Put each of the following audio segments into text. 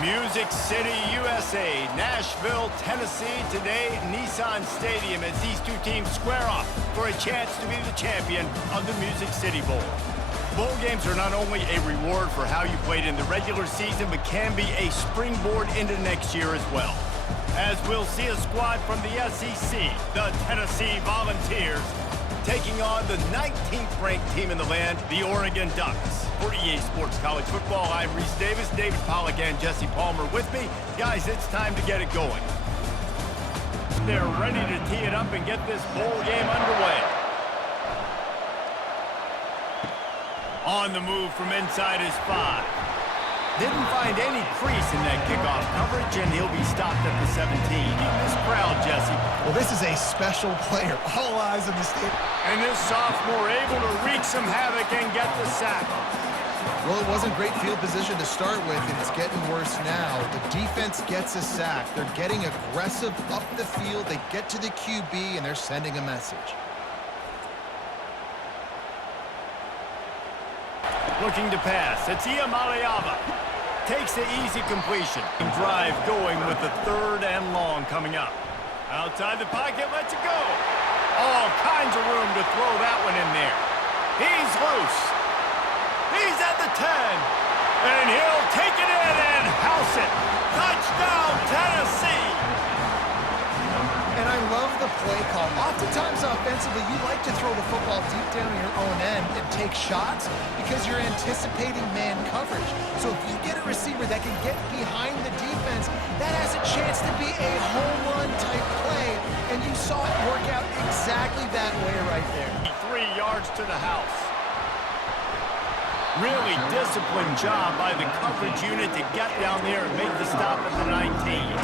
Music City, USA, Nashville, Tennessee, today Nissan Stadium as these two teams square off for a chance to be the champion of the Music City Bowl. Bowl games are not only a reward for how you played in the regular season, but can be a springboard into next year as well. As we'll see a squad from the SEC, the Tennessee Volunteers, taking on the 19th ranked team in the land, the Oregon Ducks. For EA Sports College Football, I'm Reese Davis, David Pollack, and Jesse Palmer with me. Guys, it's time to get it going. They're ready to tee it up and get this bowl game underway. On the move from inside his 5. Didn't find any crease in that kickoff coverage, and he'll be stopped at the 17. This crowd, Jesse. Well, this is a special player. All eyes on the stadium. And this sophomore able to wreak some havoc and get the sack. Well, it wasn't great field position to start with, and it's getting worse now. The defense gets a sack. They're getting aggressive up the field. They get to the QB, and they're sending a message. Looking to pass. It's Iamaleava. Takes the easy completion. Drive going with the 3rd and long coming up. Outside the pocket, lets it go. All kinds of room to throw that one in there. He's loose. He's at the 10. And he'll take it in and house it. Touchdown, Tennessee. And I love the play call. Oftentimes offensively, you like to throw the football deep down your own end and take shots because you're anticipating man coverage. So if you get a receiver that can get behind the defense, that has a chance to be a home run type play. And you saw it work out exactly that way right there. 3 yards to the house. Really disciplined job by the coverage unit to get down there and make the stop at the 19.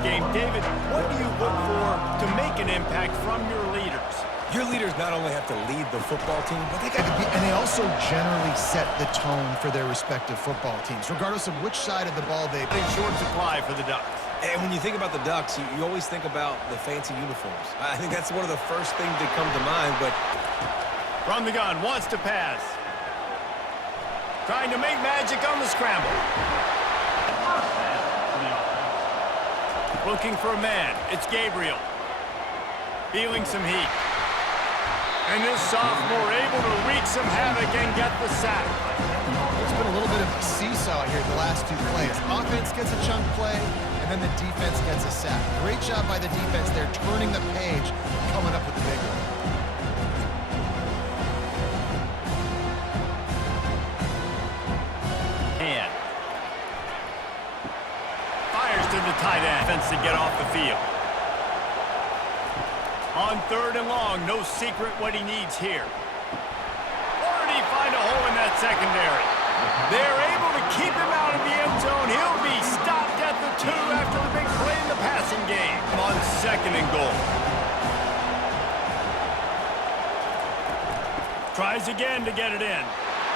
Game, David, what do you look for to make an impact from your leaders? Your leaders not only have to lead the football team, but they got to be, And they also generally set the tone for their respective football teams, regardless of which side of the ball they play. Short supply for the Ducks. And when you think about the Ducks, you always think about the fancy uniforms. I think that's one of the first things that come to mind, but... From the gun, wants to pass. Trying to make magic on the scramble. Looking for a man. It's Gabriel. Feeling some heat. And this sophomore able to wreak some havoc and get the sack. It's been a little bit of a seesaw here the last 2 plays. Offense gets a chunk play, and then the defense gets a sack. Great job by the defense. They're turning the page, coming up with the big one. To the tight end. Defense to get off the field. On 3rd and long, no secret what he needs here. Or did he find a hole in that secondary? They're able to keep him out of the end zone. He'll be stopped at the 2 after the big play in the passing game. On 2nd and goal. Tries again to get it in.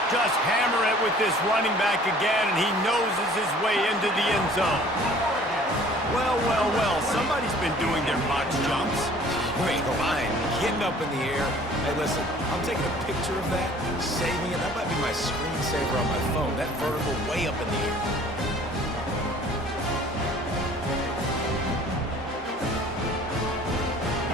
Just hammer it with this running back again, and he noses his way into the end zone. Well, well, well, somebody's been doing their box jumps. Wait, Ryan, getting up in the air. Hey, listen, I'm taking a picture of that, saving it. That might be my screensaver on my phone. That vertical way up in the air.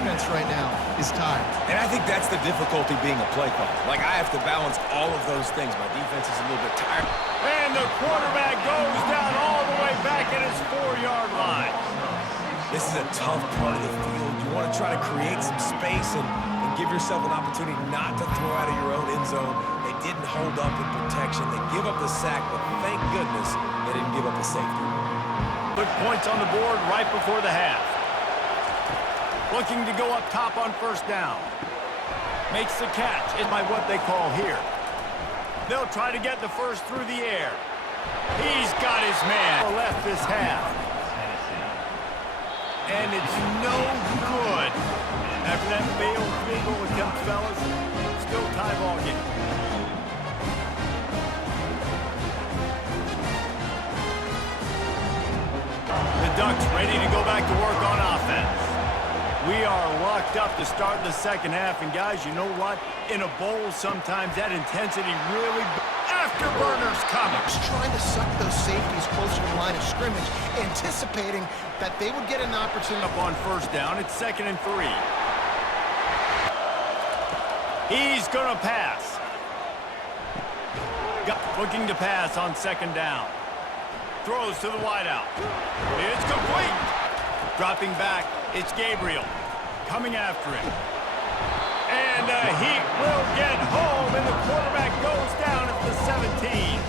Defense right now is tired. And I think that's the difficulty being a play call. Like, I have to balance all of those things. My defense is a little bit tired. And the quarterback goes down all the way back at his 4-yard line. This is a tough part of the field. You want to try to create some space and give yourself an opportunity not to throw out of your own end zone. They didn't hold up in protection. They give up the sack, but thank goodness they didn't give up a safety. Put points on the board right before the half. Looking to go up top on 1st down. Makes the catch in by what they call here. They'll try to get the first through the air. He's got his man. Left this half. And it's no good. After that failed field goal attempt, fellas, still tie ball game. The Ducks ready to go back to work on offense. We are locked up to start the 2nd half, and guys, you know what? In a bowl, sometimes that intensity really... After afterburners coming. Just trying to suck those safeties closer to the line of scrimmage, anticipating that they would get an opportunity. Up on first down, it's 2nd and 3. He's gonna pass. Looking to pass on 2nd down. Throws to the wideout. It's complete. Dropping back, it's Gabriel. Coming after him. And he will get home, and the quarterback goes down at the 17.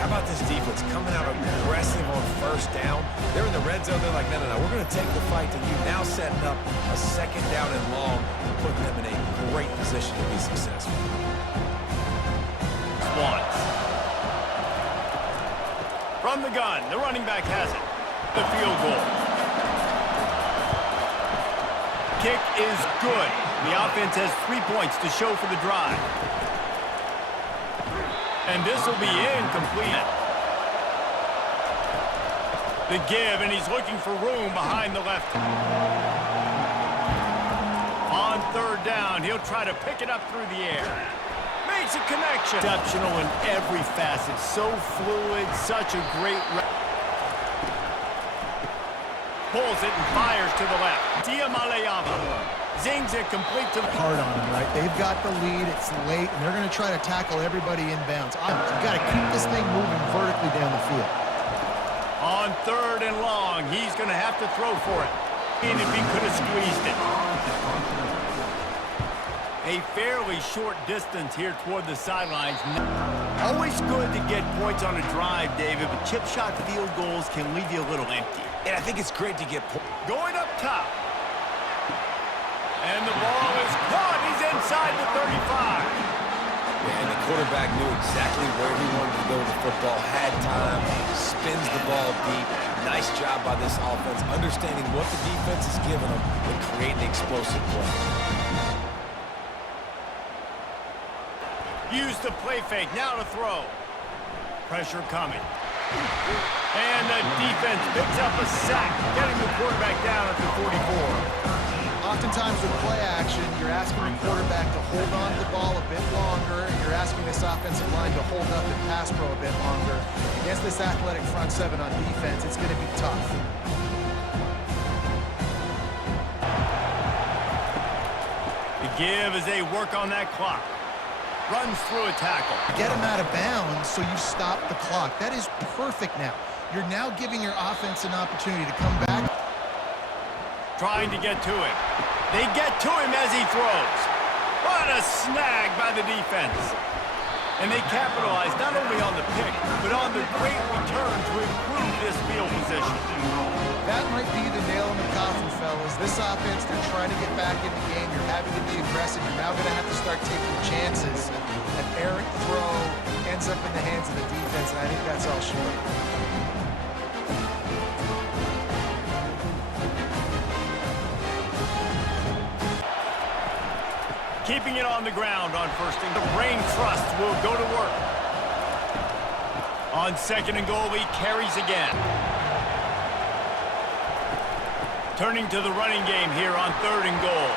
How about this defense coming out aggressive on first down? They're in the red zone. They're like, no, we're going to take the fight to you. Now setting up a 2nd down and long and putting them in a great position to be successful. Once. From the gun, the running back has it. The field goal. Kick is good. The offense has 3 points to show for the drive. And this will be incomplete. The give, and he's looking for room behind the left. On 3rd down, he'll try to pick it up through the air. Makes a connection. Exceptional in every facet. So fluid, such a great... Pulls it and fires to the left. Diamaleava zings it complete to the... Hard on them, right? They've got the lead. It's late, and they're going to try to tackle everybody inbounds. You've got to keep this thing moving vertically down the field. On 3rd and long, he's going to have to throw for it. And if he could have squeezed it. A fairly short distance here toward the sidelines. Always good to get points on a drive, David, but chip shot field goals can leave you a little empty. And I think it's great to get points. Going up top. And the ball is caught. He's inside the 35. Yeah, and the quarterback knew exactly where he wanted to go with the football, had time, spins the ball deep. Nice job by this offense, understanding what the defense is giving them and creating explosive play. Use the play fake, now to throw. Pressure coming. And the defense picks up a sack, getting the quarterback down at the 44. Oftentimes with play action, you're asking the quarterback to hold on to the ball a bit longer, and you're asking this offensive line to hold up and pass pro a bit longer. Against this athletic front seven on defense, it's going to be tough. The give as they work on that clock. Runs through a tackle. Get him out of bounds so you stop the clock. That is perfect now. You're now giving your offense an opportunity to come back. Trying to get to him. They get to him as he throws. What a snag by the defense. And they capitalize not only on the pick, but on the great return to improve this field position. That might be the nail in the coffin, fellas. This offense, they're trying to get back in the game. You're having to be aggressive. You're now going to have to start taking chances. An errant throw ends up in the hands of the defense, and I think that's all short. Keeping it on the ground on 1st and the Brain Trust will go to work. On 2nd and goal, he carries again. Turning to the running game here on 3rd and goal.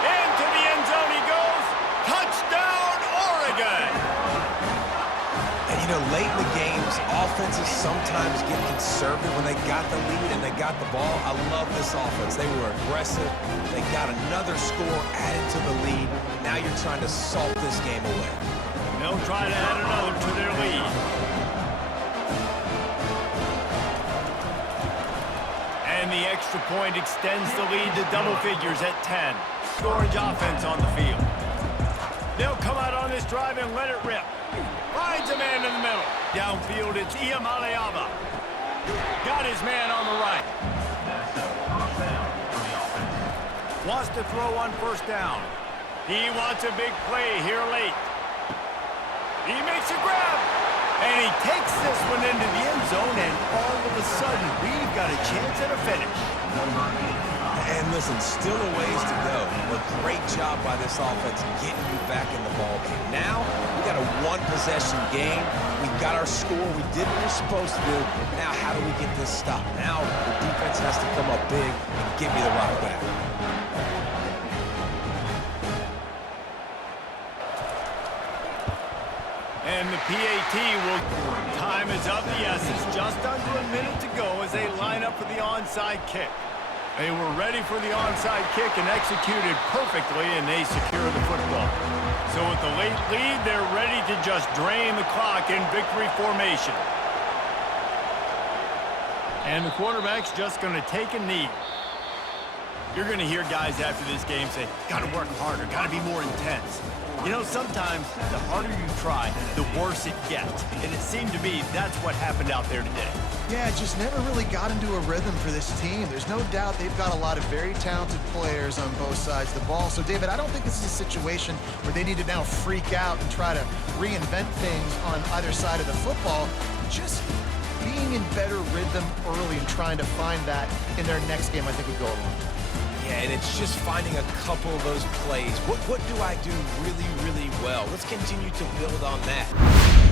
Into the end zone he goes. Touchdown, Oregon! And you know, late in the games, offenses sometimes get conservative when they got the lead and they got the ball. I love this offense. They were aggressive. They got another score added to the lead. Now you're trying to salt this game away. They'll try to add another to their lead. And the extra point extends the lead to double figures at 10. Orange offense on the field. They'll come out on this drive and let it rip. Finds a man in the middle. Downfield, it's Iamaleava. Got his man on the right. Wants to throw on 1st down. He wants a big play here late. He makes a grab. And he takes this one into the end zone, and all of a sudden, we've got a chance at a finish. And listen, still a ways to go. A great job by this offense getting you back in the ballgame. Now, we got a one-possession game. We got our score. We did what we're supposed to do. Now, how do we get this stopped? Now, the defense has to come up big and give me the rock back. And the PAT will... Time is of the essence. Just under a minute to go as they line up for the onside kick. They were ready for the onside kick and executed perfectly, and they secure the football. So with the late lead, they're ready to just drain the clock in victory formation. And the quarterback's just going to take a knee. You're going to hear guys after this game say, got to work harder, got to be more intense. You know, sometimes the harder you try, the worse it gets. And it seemed to me that's what happened out there today. Yeah, just never really got into a rhythm for this team. There's no doubt they've got a lot of very talented players on both sides of the ball. So, David, I don't think this is a situation where they need to now freak out and try to reinvent things on either side of the football. Just being in better rhythm early and trying to find that in their next game, I think would go a long way. Yeah, and it's just finding a couple of those plays. What do I do really, really well? Let's continue to build on that.